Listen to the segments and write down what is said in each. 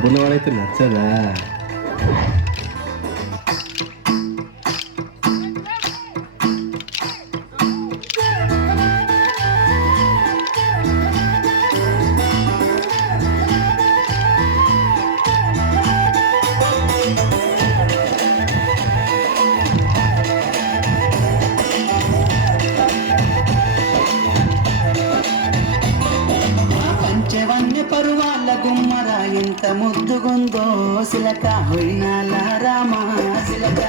డబ్బున్నవాడైతే నచ్చదా? పరువాళ్ళ గుమ్మర ఇంత ముద్దుగుందో సిలక హొయ్నాల రామా సిలక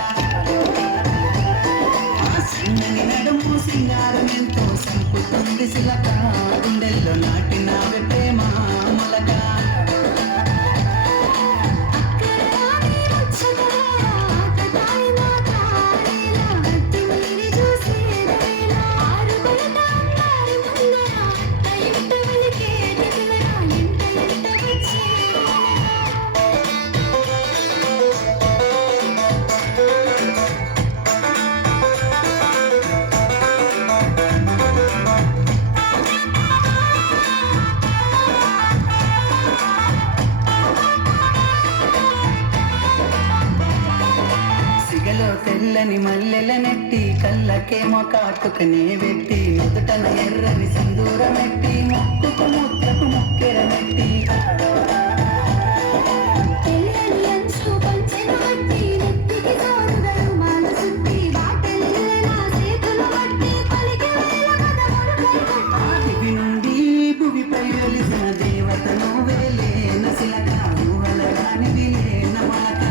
సన్నని నడుము సింగారం ఎంతో సంపుతుంది సిలక గుండెల్లో నాటినావే ప్రేమ మొలక తెల్లని మల్లెల నెట్టి కళ్ళకేమో కాటుకనే పెట్టి నుదుటన ఎర్రని సింధూరమెట్టి ముక్కుకు ముద్దకు ముక్కెర మెట్టి ఆదివి నుండి భువిపై వెలిసిన దేవత నువ్వేలే నసిలక నువ్వలగానివి నమలక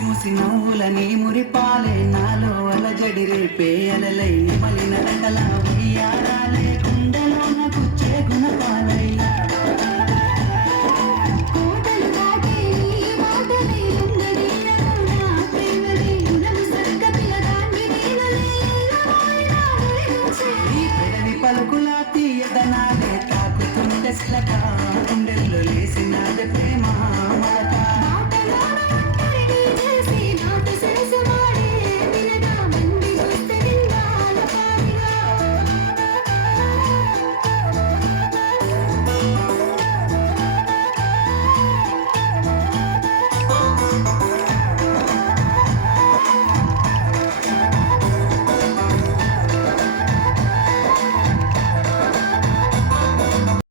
ముసి నవ్వులని మురిపాలే నాలో అలజడి రేపే అలలై మలిన రకల